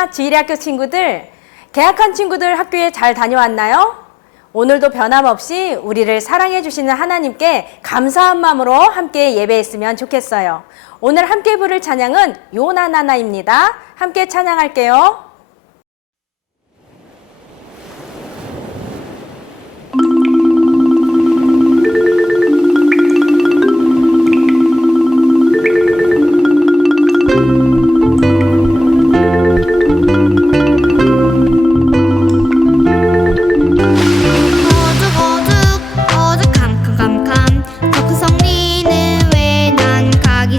안녕하십니까 주일학교 친구들. 개학한 친구들 학교에 잘 다녀왔나요? 오늘도 변함없이 우리를 사랑해 주시는 하나님께 감사한 마음으로 함께 예배했으면 좋겠어요. 오늘 함께 부를 찬양은 요나나나입니다. 함께 찬양할게요.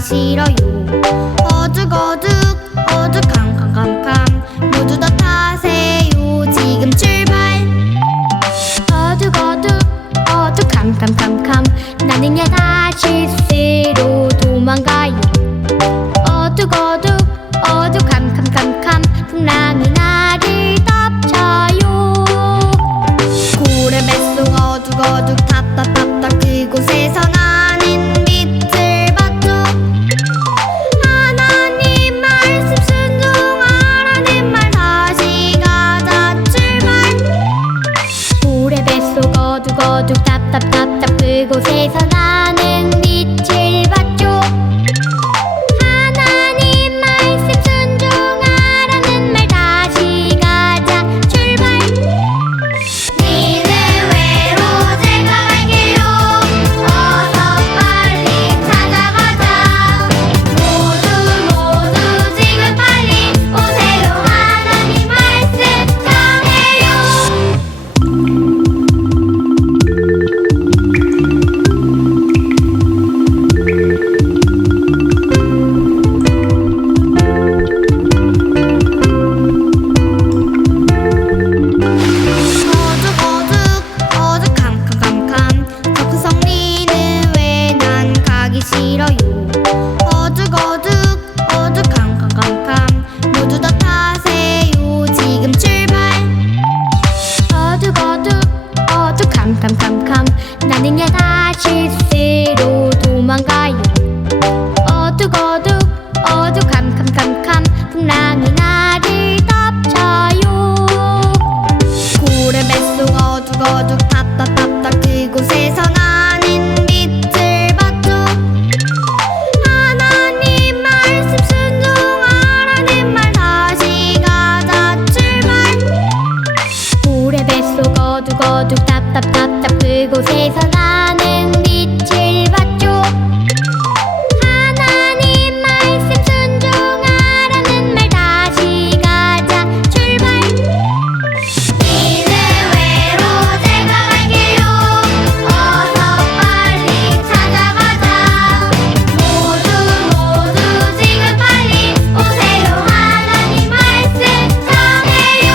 싫어요. 어둑어둑 어둑 캄캄캄캄 모두 다 타세요. 지금 출발. 어둑어둑 어둑 캄캄캄캄 나는야 다시 스스로 도망가요. 어둑어둑 어둑 캄캄캄캄 풍랑이 나를 덮쳐요. 고래 뱃속 어둑어둑 답답답답 그곳에서 나는 어둑 답답답답 그곳에서 나는 빛을 봤죠. 하나님 말씀 순종하라는 말 다시 가자 출발. 니느웨로 제가 갈게요. 어서 빨리 찾아가자. 모두 지금 빨리 오세요. 하나님 말씀 전해요. 캄캄캄캄 나는야 다시 스스로 도망가요. 어둑어둑 어둑 캄캄캄캄 풍랑이 나를 덮쳐요. 고래 뱃속 어둑어둑 답답답답 그곳에서 나는 빛을 봤죠. 하나님 말씀 순종하라는 말 다시 가자 출발. 고래 뱃속 어둑어둑 답답답답 그곳에서 나는 빛을 봤죠. 하나님 말씀 순종하라는 말 다시 가자 출발. 니느웨로 제가 갈게요. 어서 빨리 찾아가자. 모두 지금 빨리 오세요. 하나님 말씀 전해요.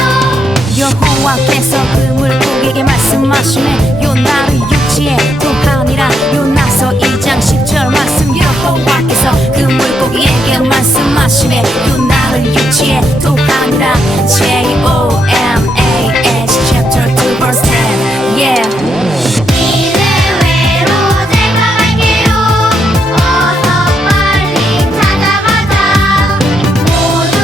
여호와께서 그 물고기에게 말씀하시네. 요나를 유치해 또 하니라. 요나서 2장 10절 말씀. 여호와께서 그 물고기에게 말씀하시네. 요나를 유치해 또 하니라. JONAH chapter 2 verse 10. Yeah. 니느웨로 제가 갈게요. 어서 빨리 찾아가자. 모두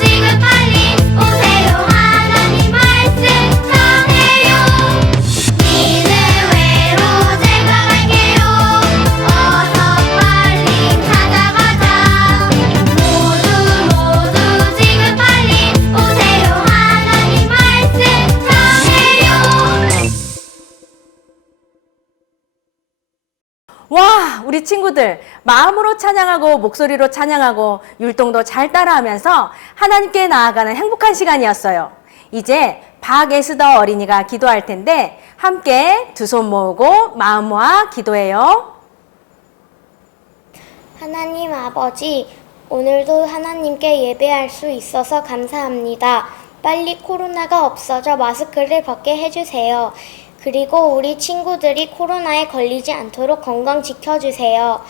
지금 빨리 오세요. 하나님 말씀 전해요. 니느웨로 제가 갈게요. 어서 빨리 찾아가자. 모두 지금 빨리 오세요. 하나님 말씀 전해요. 와, 우리 친구들 마음으로 찬양하고 목소리로 찬양하고 율동도 잘 따라하면서 하나님께 나아가는 행복한 시간이었어요. 이제 박에스더 어린이가 기도할 텐데 함께 두 손 모으고 마음 모아 기도해요. 하나님 아버지, 오늘도 하나님께 예배할 수 있어서 감사합니다. 빨리 코로나가 없어져 마스크를 벗게 해주세요. 그리고 우리 친구들이 코로나에 걸리지 않도록 건강 지켜주세요.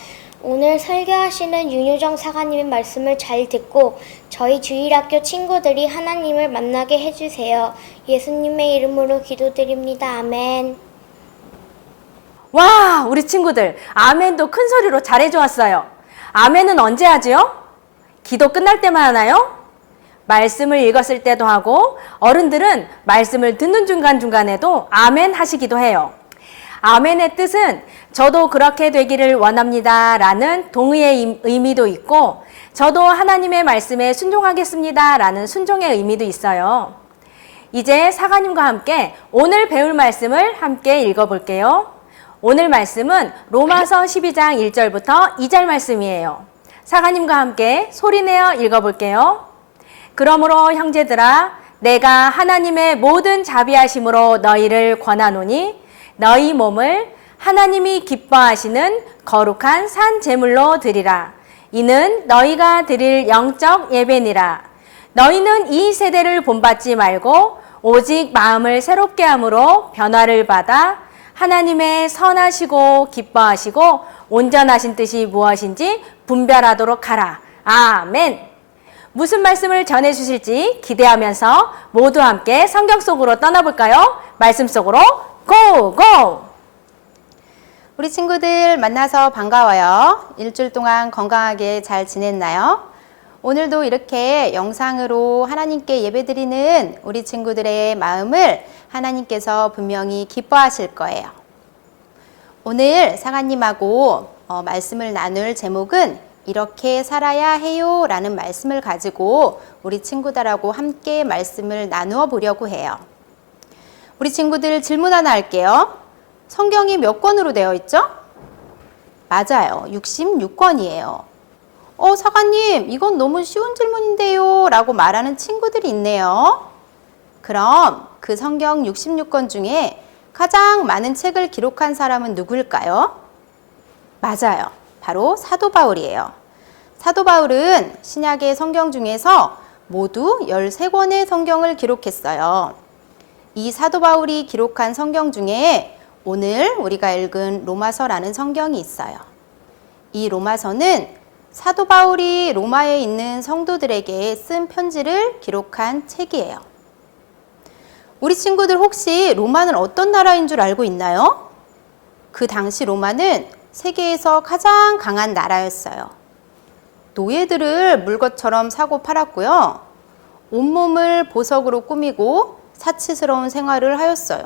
오늘 설교하시는 윤효정 사관님의 말씀을 잘 듣고 저희 주일학교 친구들이 하나님을 만나게 해주세요. 예수님의 이름으로 기도드립니다. 아멘. 와, 우리 친구들 아멘도 큰 소리로 잘해주었어요. 아멘은 언제 하지요? 기도 끝날 때만 하나요? 말씀을 읽었을 때도 하고 어른들은 말씀을 듣는 중간중간에도 아멘 하시기도 해요. 아멘의 뜻은 저도 그렇게 되기를 원합니다 라는 동의의 의미도 있고 저도 하나님의 말씀에 순종하겠습니다 라는 순종의 의미도 있어요. 이제 사가님과 함께 오늘 배울 말씀을 함께 읽어볼게요. 오늘 말씀은 로마서 12장 1절부터 2절 말씀이에요. 사가님과 함께 소리내어 읽어볼게요. 그러므로 형제들아 내가 하나님의 모든 자비하심으로 너희를 권하노니 너희 몸을 하나님이 기뻐하시는 거룩한 산 제물로 드리라. 이는 너희가 드릴 영적 예배니라. 너희는 이 세대를 본받지 말고 오직 마음을 새롭게 함으로 변화를 받아 하나님의 선하시고 기뻐하시고 온전하신 뜻이 무엇인지 분별하도록 하라. 아멘. 무슨 말씀을 전해 주실지 기대하면서 모두 함께 성경 속으로 떠나볼까요? 말씀 속으로 고고! 우리 친구들 만나서 반가워요. 일주일 동안 건강하게 잘 지냈나요? 오늘도 이렇게 영상으로 하나님께 예배드리는 우리 친구들의 마음을 하나님께서 분명히 기뻐하실 거예요. 오늘 사가님하고 말씀을 나눌 제목은 이렇게 살아야 해요 라는 말씀을 가지고 우리 친구들하고 함께 말씀을 나누어 보려고 해요. 우리 친구들 질문 하나 할게요. 성경이 몇 권으로 되어 있죠? 맞아요. 66권이에요. 사가님, 이건 너무 쉬운 질문인데요 라고 말하는 친구들이 있네요. 그럼 그 성경 66권 중에 가장 많은 책을 기록한 사람은 누구일까요? 맞아요. 바로 사도 바울이에요. 사도 바울은 신약의 성경 중에서 모두 13권의 성경을 기록했어요. 이 사도 바울이 기록한 성경 중에 오늘 우리가 읽은 로마서라는 성경이 있어요. 이 로마서는 사도 바울이 로마에 있는 성도들에게 쓴 편지를 기록한 책이에요. 우리 친구들 혹시 로마는 어떤 나라인 줄 알고 있나요? 그 당시 로마는 세계에서 가장 강한 나라였어요. 노예들을 물것처럼 사고 팔았고요. 온몸을 보석으로 꾸미고 사치스러운 생활을 하였어요.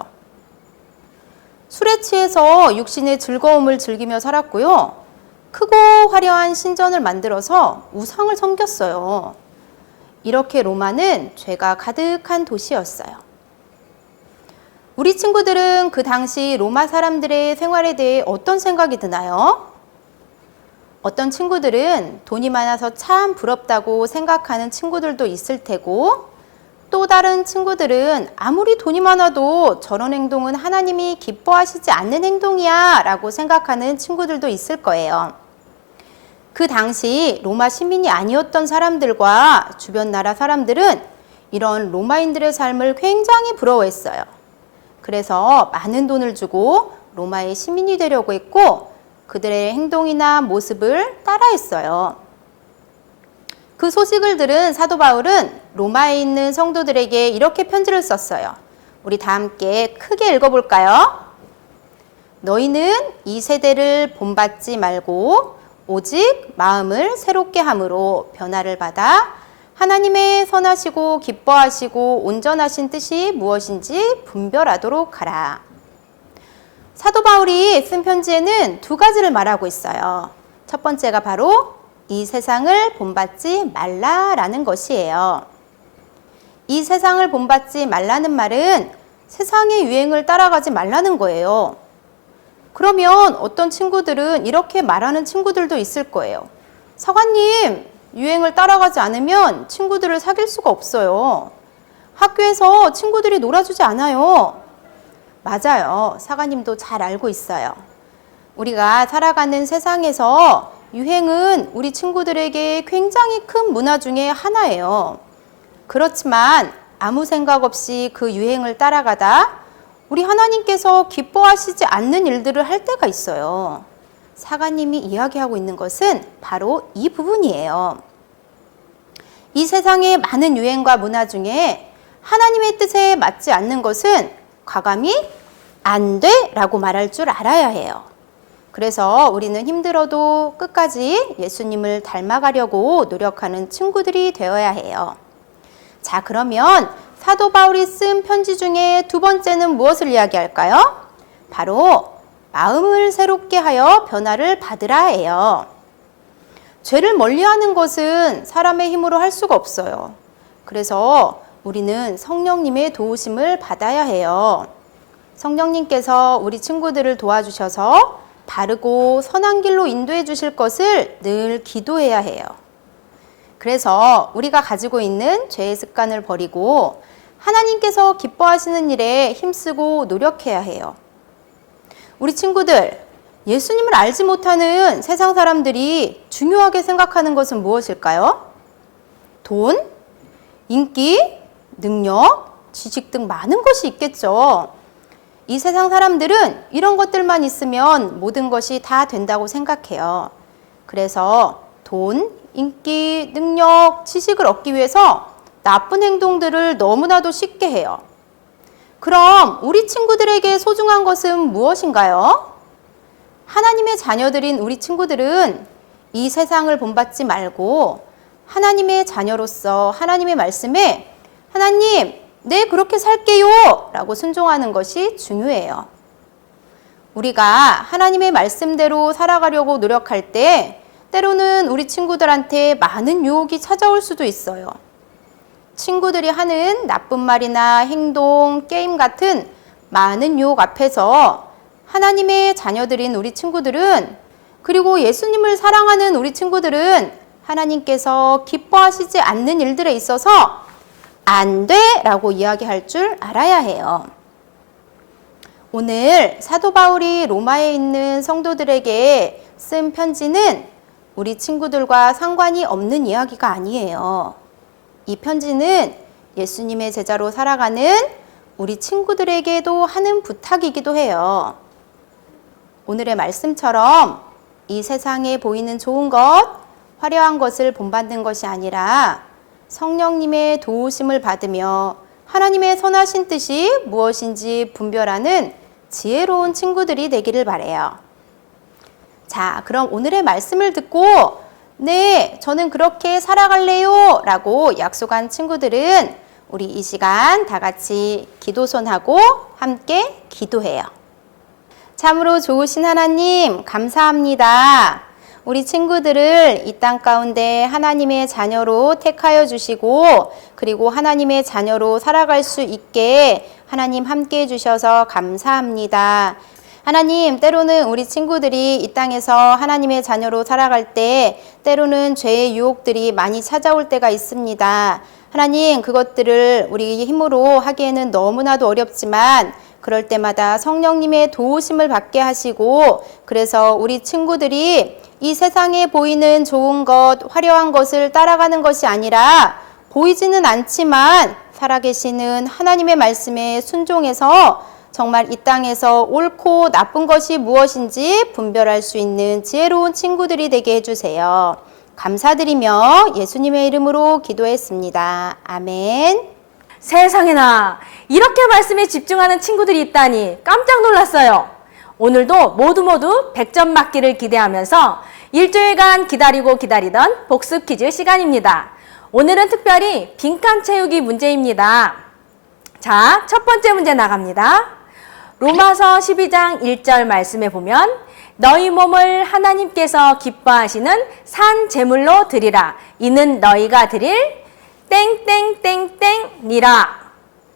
술에 취해서 육신의 즐거움을 즐기며 살았고요. 크고 화려한 신전을 만들어서 우상을 섬겼어요. 이렇게 로마는 죄가 가득한 도시였어요. 우리 친구들은 그 당시 로마 사람들의 생활에 대해 어떤 생각이 드나요? 어떤 친구들은 돈이 많아서 참 부럽다고 생각하는 친구들도 있을 테고 또 다른 친구들은 아무리 돈이 많아도 저런 행동은 하나님이 기뻐하시지 않는 행동이야 라고 생각하는 친구들도 있을 거예요. 그 당시 로마 시민이 아니었던 사람들과 주변 나라 사람들은 이런 로마인들의 삶을 굉장히 부러워했어요. 그래서 많은 돈을 주고 로마의 시민이 되려고 했고 그들의 행동이나 모습을 따라했어요. 그 소식을 들은 사도 바울은 로마에 있는 성도들에게 이렇게 편지를 썼어요. 우리 다 함께 크게 읽어볼까요? 너희는 이 세대를 본받지 말고 오직 마음을 새롭게 함으로 변화를 받아 하나님의 선하시고 기뻐하시고 온전하신 뜻이 무엇인지 분별하도록 하라. 사도 바울이 쓴 편지에는 두 가지를 말하고 있어요. 첫 번째가 바로 이 세상을 본받지 말라라는 것이에요. 이 세상을 본받지 말라는 말은 세상의 유행을 따라가지 말라는 거예요. 그러면 어떤 친구들은 이렇게 말하는 친구들도 있을 거예요. 사관님, 유행을 따라가지 않으면 친구들을 사귈 수가 없어요. 학교에서 친구들이 놀아주지 않아요. 맞아요. 사관님도 잘 알고 있어요. 우리가 살아가는 세상에서 유행은 우리 친구들에게 굉장히 큰 문화 중에 하나예요. 그렇지만 아무 생각 없이 그 유행을 따라가다 우리 하나님께서 기뻐하시지 않는 일들을 할 때가 있어요. 사가님이 이야기하고 있는 것은 바로 이 부분이에요. 이 세상의 많은 유행과 문화 중에 하나님의 뜻에 맞지 않는 것은 과감히 안 돼 라고 말할 줄 알아야 해요. 그래서 우리는 힘들어도 끝까지 예수님을 닮아가려고 노력하는 친구들이 되어야 해요. 자, 그러면 사도 바울이 쓴 편지 중에 두 번째는 무엇을 이야기할까요? 바로 마음을 새롭게 하여 변화를 받으라예요. 죄를 멀리하는 것은 사람의 힘으로 할 수가 없어요. 그래서 우리는 성령님의 도우심을 받아야 해요. 성령님께서 우리 친구들을 도와주셔서 바르고 선한 길로 인도해 주실 것을 늘 기도해야 해요. 그래서 우리가 가지고 있는 죄의 습관을 버리고 하나님께서 기뻐하시는 일에 힘쓰고 노력해야 해요. 우리 친구들, 예수님을 알지 못하는 세상 사람들이 중요하게 생각하는 것은 무엇일까요? 돈, 인기, 능력, 지식 등 많은 것이 있겠죠. 이 세상 사람들은 이런 것들만 있으면 모든 것이 다 된다고 생각해요. 그래서 돈, 인기, 능력, 지식을 얻기 위해서 나쁜 행동들을 너무나도 쉽게 해요. 그럼 우리 친구들에게 소중한 것은 무엇인가요? 하나님의 자녀들인 우리 친구들은 이 세상을 본받지 말고 하나님의 자녀로서 하나님의 말씀에 하나님, 네, 그렇게 살게요 라고 순종하는 것이 중요해요. 우리가 하나님의 말씀대로 살아가려고 노력할 때 때로는 우리 친구들한테 많은 유혹이 찾아올 수도 있어요. 친구들이 하는 나쁜 말이나 행동, 게임 같은 많은 유혹 앞에서 하나님의 자녀들인 우리 친구들은, 그리고 예수님을 사랑하는 우리 친구들은 하나님께서 기뻐하시지 않는 일들에 있어서 안 돼! 라고 이야기할 줄 알아야 해요. 오늘 사도 바울이 로마에 있는 성도들에게 쓴 편지는 우리 친구들과 상관이 없는 이야기가 아니에요. 이 편지는 예수님의 제자로 살아가는 우리 친구들에게도 하는 부탁이기도 해요. 오늘의 말씀처럼 이 세상에 보이는 좋은 것, 화려한 것을 본받는 것이 아니라 성령님의 도우심을 받으며 하나님의 선하신 뜻이 무엇인지 분별하는 지혜로운 친구들이 되기를 바라요. 자, 그럼 오늘의 말씀을 듣고 네, 저는 그렇게 살아갈래요 라고 약속한 친구들은 우리 이 시간 다 같이 기도손하고 함께 기도해요. 참으로 좋으신 하나님 감사합니다. 우리 친구들을 이 땅 가운데 하나님의 자녀로 택하여 주시고 그리고 하나님의 자녀로 살아갈 수 있게 하나님 함께 해주셔서 감사합니다. 하나님, 때로는 우리 친구들이 이 땅에서 하나님의 자녀로 살아갈 때 때로는 죄의 유혹들이 많이 찾아올 때가 있습니다. 하나님, 그것들을 우리 힘으로 하기에는 너무나도 어렵지만 그럴 때마다 성령님의 도우심을 받게 하시고 그래서 우리 친구들이 이 세상에 보이는 좋은 것, 화려한 것을 따라가는 것이 아니라 보이지는 않지만 살아계시는 하나님의 말씀에 순종해서 정말 이 땅에서 옳고 나쁜 것이 무엇인지 분별할 수 있는 지혜로운 친구들이 되게 해주세요. 감사드리며 예수님의 이름으로 기도했습니다. 아멘. 세상에나 이렇게 말씀에 집중하는 친구들이 있다니 깜짝 놀랐어요. 오늘도 모두 100점 맞기를 기대하면서 일주일간 기다리고 기다리던 복습 퀴즈 시간입니다. 오늘은 특별히 빈칸 채우기 문제입니다. 자, 첫 번째 문제 나갑니다. 로마서 12장 1절 말씀에 보면 너희 몸을 하나님께서 기뻐하시는 산 제물로 드리라. 이는 너희가 드릴 땡땡땡땡니라.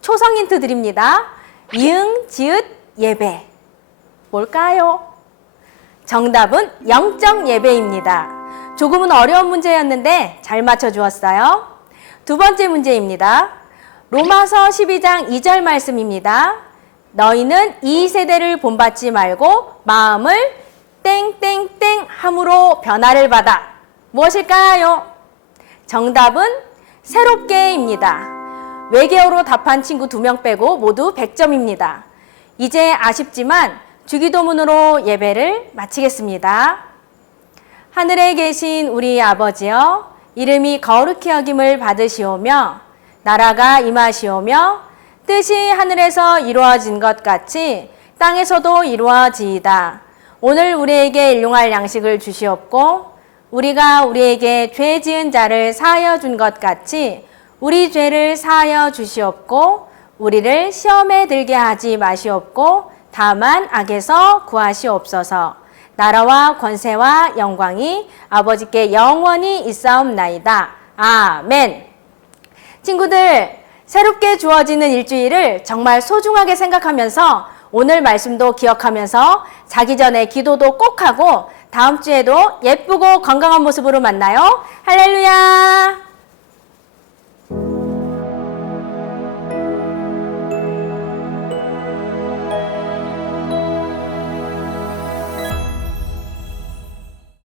초성 힌트 드립니다. 이응, 지읒, 예배. 뭘까요? 정답은 영적 예배입니다. 조금은 어려운 문제였는데 잘 맞춰주었어요. 두 번째 문제입니다. 로마서 12장 2절 말씀입니다. 너희는 이 세대를 본받지 말고 마음을 땡땡땡 함으로 변화를 받아. 무엇일까요? 정답은 새롭게입니다. 외계어로 답한 친구 2명 빼고 모두 100점입니다. 이제 아쉽지만 주기도문으로 예배를 마치겠습니다. 하늘에 계신 우리 아버지여, 이름이 거룩히 여김을 받으시오며 나라가 임하시오며 뜻이 하늘에서 이루어진 것 같이 땅에서도 이루어지이다. 오늘 우리에게 일용할 양식을 주시옵고 우리가 우리에게 죄 지은 자를 사하여 준 것 같이 우리 죄를 사하여 주시옵고 우리를 시험에 들게 하지 마시옵고 다만 악에서 구하시옵소서. 나라와 권세와 영광이 아버지께 영원히 있사옵나이다. 아멘. 친구들, 새롭게 주어지는 일주일을 정말 소중하게 생각하면서 오늘 말씀도 기억하면서 자기 전에 기도도 꼭 하고 다음 주에도 예쁘고 건강한 모습으로 만나요. 할렐루야!